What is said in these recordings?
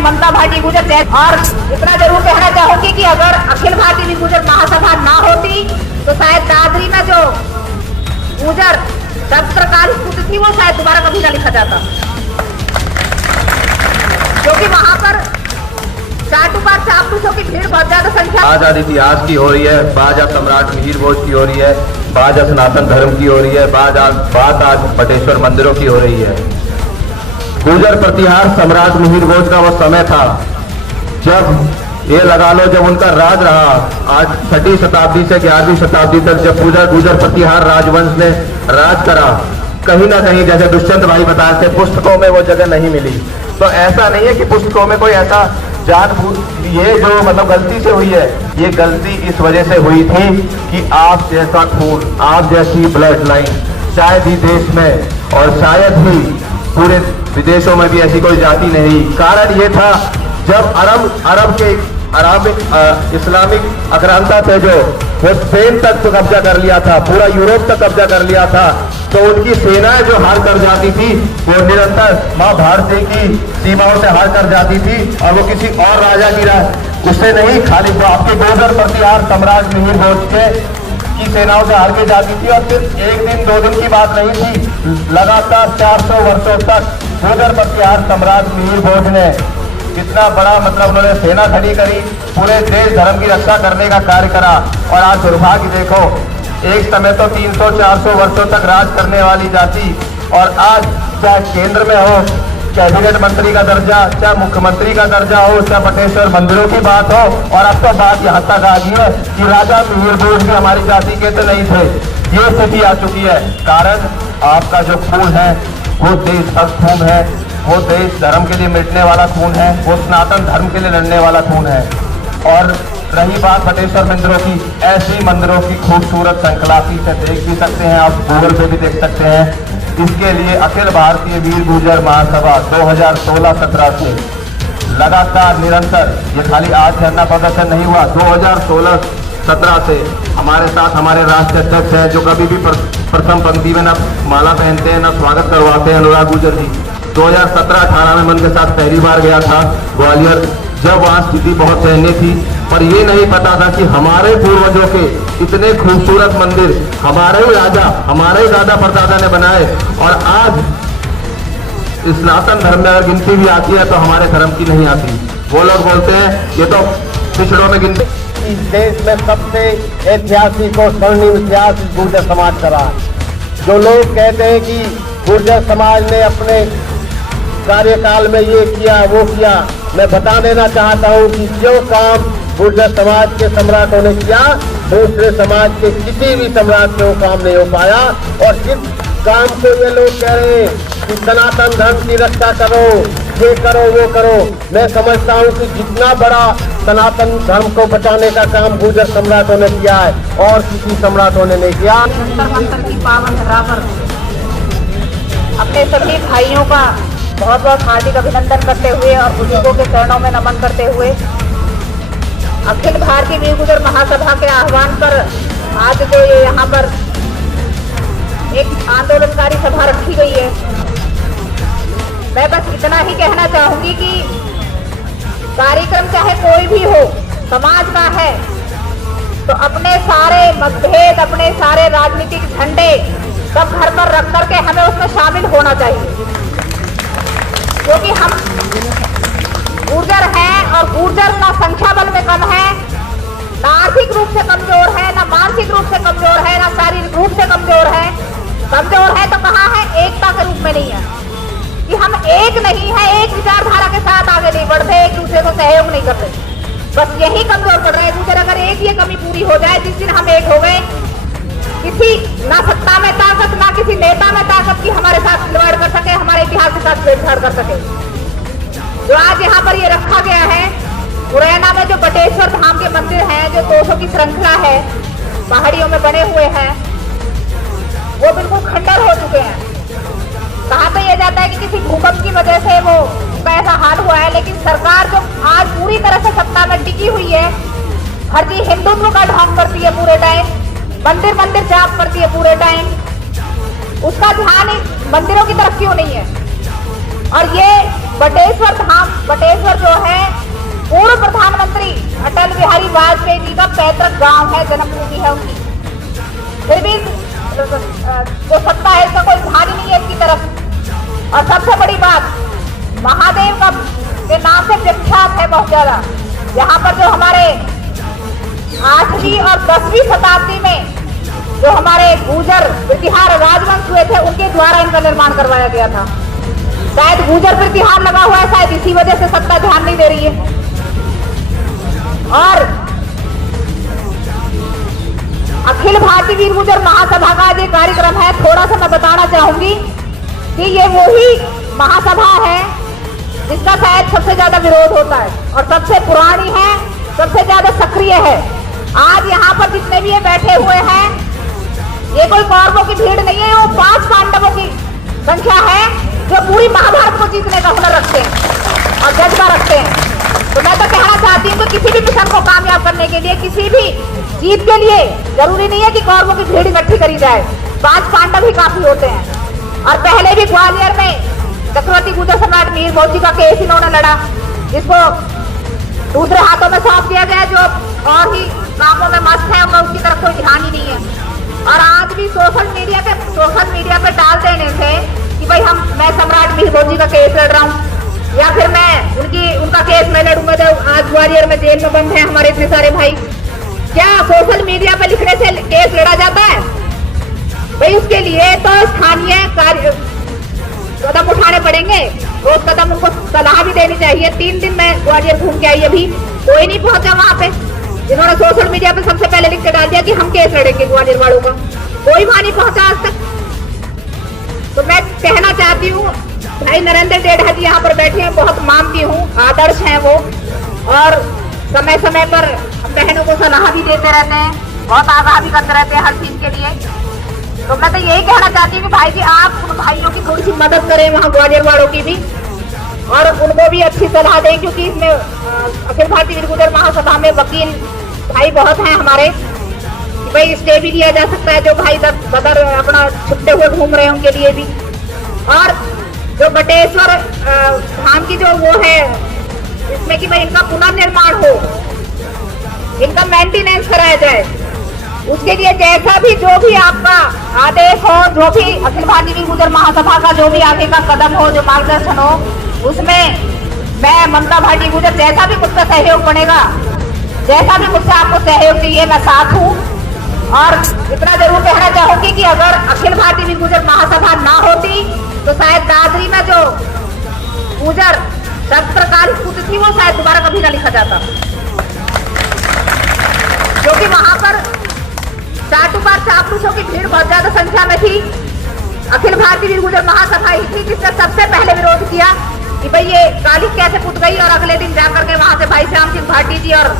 ममता भाटी गुर्जर। और इतना जरूर कहना चाहूंगी कि अगर अखिल भारतीय गुर्जर महासभा ना होती तो शायद दादरी में जो गुर्जर प्रकार स्थिति थी वो शायद दोबारा कभी ना लिखा जाता, क्योंकि वहां पर चाटुकार चापलूसों की भीड़ बहुत ज्यादा संख्या। आज आदि इतिहास की हो रही है, बाज आज सम्राट मिहिर भोज की हो रही है, बाज आज सनातन धर्म की हो रही है, बात आज बटेश्वर मंदिरों की हो रही है। गुर्जर प्रतिहार सम्राट मिहिर भोज का वो समय था जब ये लगा लो जब उनका राज रहा। आज 6वीं शताब्दी से 11वीं शताब्दी तक जब गुर्जर प्रतिहार राजवंश ने राज करा, कहीं ना कहीं जैसे दुष्यंत भाई बता रहे थे पुस्तकों में वो जगह नहीं मिली। तो ऐसा नहीं है कि पुस्तकों में कोई ऐसा ये जो मतलब गलती से हुई है, ये गलती इस वजह से हुई थी कि आप जैसा खून, आप जैसी ब्लड लाइन शायद ही देश में और शायद ही पूरे विदेशों में भी ऐसी कोई जाति नहीं। कारण ये था जब अरब के इस्लामिक आक्रांता थे जो वो स्पेन तक तो कब्जा कर लिया था, पूरा यूरोप तक कब्जा कर लिया था, तो उनकी सेनाएं जो हार कर जाती थी वो निरंतर मां भारती की सीमाओं से हार कर जाती थी और वो किसी और राजा की उससे नहीं, खाली वो आपके गुर्जर प्रतिहार सम्राट मिहिर भोज की सेनाओं से हार के जाती थी। और सिर्फ एक दिन दो दिन की बात नहीं थी, लगातार 400 वर्षों तक गुर्जर प्रतिहार सम्राट मिहिर भोज ने कितना बड़ा मतलब उन्होंने सेना खड़ी करी, पूरे देश धर्म की रक्षा करने का कार्य करा। और आज दुर्भाग्य देखो, एक समय तो 300-400 वर्षों तक राज करने वाली जाति और आज चाहे केंद्र में हो कैबिनेट मंत्री का दर्जा, चाहे मुख्यमंत्री का दर्जा हो, चाहे बटेश्वर मंदिरों की बात हो, और अब तो बात यहाँ तक आ गई है कि राजा मिहिर भोज भी हमारी जाति के तो नहीं थे। ये स्थिति आ चुकी है। कारण आपका जो खून है वो देशभक्त खून है, वो देश धर्म के लिए मिटने वाला खून है, वो सनातन धर्म के लिए लड़ने वाला खून है। और रही बात बटेश्वर मंदिरों की, ऐसी मंदिरों की खूबसूरत श्रृंखला से देख भी सकते हैं, आप गूगल पे भी देख सकते हैं। इसके लिए अखिल भारतीय वीर गुर्जर महासभा 2016-17 से लगातार निरंतर, ये खाली आज धरना प्रदर्शन नहीं हुआ, 2016-17 से हमारे साथ हमारे राष्ट्रीय अध्यक्ष हैं जो कभी भी प्रथम पंक्ति में न माला पहनते हैं, न स्वागत करवाते हैं, अनुराग गुर्जर जी। 2017-18 में मन के साथ पहली बार गया था ग्वालियर, जब वहां स्थिति बहुत दयनीय थी, पर ये नहीं पता था कि हमारे पूर्वजों के इतने खूबसूरत मंदिर हमारे ही राजा, हमारे ही दादा परदादा ने बनाए, और आज सनातन धर्म में अगर गिनती भी आती है तो हमारे धर्म की नहीं आती। वो लोग बोलते हैं ये तो पिछड़ों में गिनती। इस देश में सबसे ऐतिहासिक और स्वर्णिम इतिहास गुर्जर समाज का रहा। जो लोग कहते हैं कि गुर्जर समाज ने अपने कार्यकाल में ये किया वो किया, मैं बता देना चाहता हूँ कि जो काम गुर्जर समाज के सम्राटों ने किया, दूसरे समाज के किसी भी सम्राट से वो काम नहीं हो पाया। और जिस काम को ये लोग कह रहे हैं कि सनातन धर्म की रक्षा करो, ये करो वो करो, मैं समझता हूँ कि जितना बड़ा सनातन धर्म को बचाने का काम गुर्जर सम्राटों ने किया है और किसी सम्राटों ने नहीं किया। मंत्र की पावन धरा पर अपने सभी भाइयों का बहुत बहुत हार्दिक अभिनंदन करते हुए और बुजुर्गों के चरणों में नमन करते हुए अखिल भारतीय वीर गुर्जर महासभा के आह्वान पर आज जो ये यहाँ पर एक आंदोलनकारी सभा रखी गई है, मैं बस इतना ही कहना चाहूंगी कि कार्यक्रम चाहे कोई भी हो, समाज का है तो अपने सारे मतभेद, अपने सारे राजनीतिक झंडे सब घर पर रख करके हमें उसमें शामिल होना चाहिए, क्योंकि हम गुर्जर हैं और गुर्जर ना संख्या बल में कम है, ना आर्थिक रूप से कमजोर है, ना मानसिक रूप से कमजोर है, ना शारीरिक रूप से कमजोर है। कमजोर है तो कहाँ है? एकता के रूप में नहीं है कि हम एक नहीं है, एक विचारधारा के साथ आगे नहीं बढ़ते, एक दूसरे को सहयोग नहीं करते, बस यही कमजोर पड़ रहे हैं दूसरे। अगर एक ये कमी पूरी हो जाए, जिस दिन हम एक हो गए, किसी ना सत्ता में ताकत, ना किसी नेता में ताकत की हमारे साथ खिलवाड़ कर सके, हमारे इतिहास के साथ छेड़छाड़ कर सके। जो आज यहाँ पर ये रखा गया है, मुरैना में जो बटेश्वर धाम के मंदिर हैं, जो 200 की श्रृंखला है, पहाड़ियों में बने हुए हैं, वो बिल्कुल खंडर हो चुके हैं। कहा तो यह जाता है कि किसी भूकंप की वजह से वो ऐसा हाल हुआ है, लेकिन सरकार जो आज पूरी तरह से सत्ता में टिकी हुई है, हर चीज हिंदुत्व का ढोंग करती है पूरे टाइम, मंदिर मंदिर जाप करती है पूरे टाइम, उसका ध्यान मंदिरों की तरफ क्यों नहीं है? और ये बटेश्वर धाम, बटेश्वर जो गांव है, जन्मभूमि है उनकी, फिर भी जो सत्ता है इसका कोई ध्यान ही नहीं है इसकी तरफ। और सबसे बड़ी बात, महादेव का के नाम से विख्यात है बहुत ज्यादा। यहाँ पर जो हमारे 8वीं और 10वीं शताब्दी में जो हमारे गुर्जर प्रतिहार राजवंश हुए थे, उनके द्वारा इनका निर्माण करवाया गया था। शायद गुर्जर प्रतिहार लगा हुआ है, शायद इसी वजह से सत्ता ध्यान नहीं दे रही है। और अखिल भारतीय वीर गुर्जर महासभा का जो कार्यक्रम है, थोड़ा सा मैं बताना चाहूंगी कि ये वही महासभा है जिसका शायद सबसे ज्यादा विरोध होता है और सबसे पुरानी है, सबसे ज्यादा सक्रिय है। आज यहाँ पर जितने भी ये बैठे हुए हैं, ये कोई कौरवों की भीड़ नहीं है, वो 5 पांडवों की संख्या है जो पूरी महाभारत को जीतने का हुनर रखते हैं और जज्बा रखते हैं। तो मैं तो कहना चाहती हूँ कि किसी भी मिशन को कामयाब करने के लिए, किसी भी जीत के लिए जरूरी नहीं है कि कौरवों की भीड़ इकट्ठी करी जाए, 5 पांडव ही काफी होते हैं। और पहले भी ग्वालियर में चक्रवर्ती गुर्जर सम्राट मिहिर भोज जी का केस इन्होंने लड़ा, जिसको दूसरे हाथों में सौंप दिया गया, जो और ही कामों में मस्त है, उनका उसकी तरफ कोई ध्यान ही नहीं है। और आज भी सोशल मीडिया पे डाल देने से कि भाई मैं सम्राट मिहिर भोज जी का केस लड़ रहा हूँ, या फिर मैं उनका केस मैं लड़ूंगा जो आज ग्वालियर में जेल में बंद है हमारे इतने सारे भाई। क्या सोशल मीडिया पे लिखने से केस लड़ा जाता है? भाई उसके लिए तो स्थानीय कदम उठाने पड़ेंगे, रोज कदम उनको सलाह भी देनी चाहिए। 3 दिन मैं ग्वालियर घूम के आई, अभी कोई नहीं पहुंचा वहां पे। जिन्होंने सोशल मीडिया पे सबसे पहले लिख के डाल दिया कि हम केस लड़ेंगे ग्वालियर वालों का, कोई वहां नहीं पहुंचा आज तक। तो मैं कहना चाहती हूँ, भाई नरेंद्र डेढ़ा जी यहाँ पर बैठे हैं, बहुत मानती हूँ, आदर्श हैं वो, और समय समय पर बहनों को सलाह भी देते रहते हैं, बहुत आगाह भी करते रहते हैं हर चीज के लिए। तो मैं तो यही कहना चाहती हूँ कि भाई जी आप उन भाइयों की थोड़ी सी मदद करें, वहाँ ग्वालियर वालों की भी, और उनको भी अच्छी सलाह दें, क्योंकि इसमें अखिल भारतीय वीर गुर्जर महासभा में वकील भाई बहुत हैं हमारे, कि भाई स्टे भी लिया जा सकता है, जो भाई बदर अपना छुट्टे हुए घूम रहे हैं उनके लिए भी। और जो बटेश्वर धाम की जो वो है, इसमें कि भाई इनका पुनर्निर्माण हो, इनका मेंटेनेंस कराया जाए, उसके लिए जैसा भी जो भी आपका आदेश हो, जो भी अखिल भारतीय वीर गुर्जर महासभा का जो भी आगे का कदम हो, जो मार्गदर्शन हो, उसमें मैं ममता भाटी गुर्जर जैसा भी मुझसे सहयोग बनेगा, जैसा भी मुझसे आपको सहयोग चाहिए, मैं साथ हूँ। और इतना जरूर कहना चाहूंगी कि अगर अखिल भारतीय वीर गुर्जर महासभा ना होती तो शायद दादरी में जो गुर्जर शब्द प्रकार स्फूर्ति थी, वो शायद दोबारा कभी ना लिखा जाता, क्योंकि वहां पर चाटुकार चापलूसों की भीड़ बहुत ज्यादा संख्या में थी। अखिल भारतीय वीर गुर्जर महासभा ही थी जिसने सबसे पहले विरोध किया कि भाई ये काली कैसे पुत गई, और अगले दिन जाकर के वहां से भाई श्याम सिंह भाटी जी और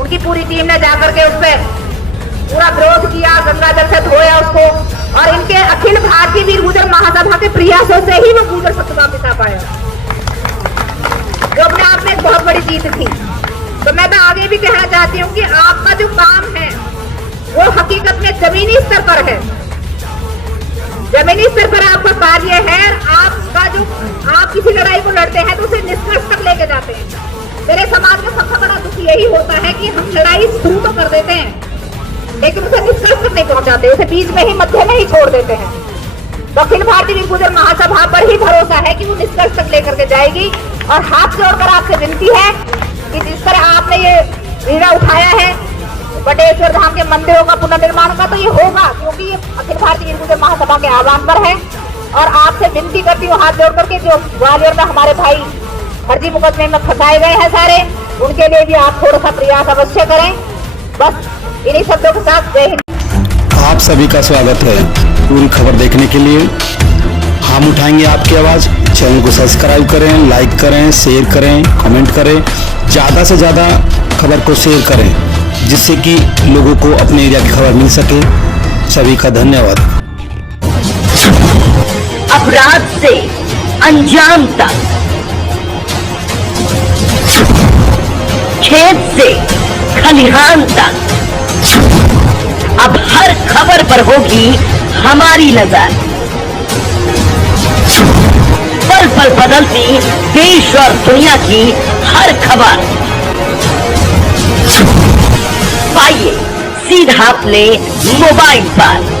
उनकी पूरी टीम ने जाकर के उस पर पूरा विरोध किया, गंगा जल से धोया उसको, और इनके अखिल भारतीय वीर गुर्जर महासभा के प्रयासों से ही वो गुर्जर शब्द वापस आ पाया, जो अपने आप में एक बहुत बड़ी जीत थी। तो मैं तो आगे भी कहना चाहती हूँ कि आपका जो काम है वो हकीकत में जमीनी स्तर पर है, जमीनी स्तर पर आपका कार्य है। आपका जो आप किसी लड़ाई को लड़ते हैं तो उसे निष्कर्ष तक लेके जाते हैं। मेरे समाज में सबसे बड़ा दुख यही होता है कि हम लड़ाई शुरू तो कर देते हैं, लेकिन उसे निष्कर्ष तक नहीं पहुंचाते, उसे बीच में ही, मध्य में ही छोड़ देते हैं। तो अखिल भारतीय वीर गुर्जर महासभा पर ही भरोसा है कि वो निष्कर्ष तक लेकर के जाएगी। और हाथ जोड़कर आपसे विनती है कि जिस तरह आपने ये बीड़ा उठाया है बटेश्वर धाम के मंदिरों का पुनर्निर्माण का, तो ये होगा, क्योंकि ये अखिल भारतीय वीर गुर्जर महासभा के आह्वान पर है। और आपसे विनती करती हूँ हाथ जोड़ करके, जो ग्वालियर में हमारे भाई फर्जी मुकदमे में फंसाए गए हैं सारे, उनके लिए भी आप थोड़ा सा प्रयास अवश्य करें। बस इन्हीं शब्दों के साथ जय हिंद। आप सभी का स्वागत है। पूरी खबर देखने के लिए हम उठाएंगे आपकी आवाज। चैनल को सब्सक्राइब करें, लाइक करें, शेयर करें, कमेंट करें, ज़्यादा से ज़्यादा खबर को शेयर करें, जिससे कि लोगों को अपने एरिया की खबर मिल सके। सभी का धन्यवाद। अपराध से अंजाम तक, खेत से खलिहान तक, अब हर खबर पर होगी हमारी नजर। पल पल बदलती देश और दुनिया की हर खबर सीधा अपने मोबाइल पर।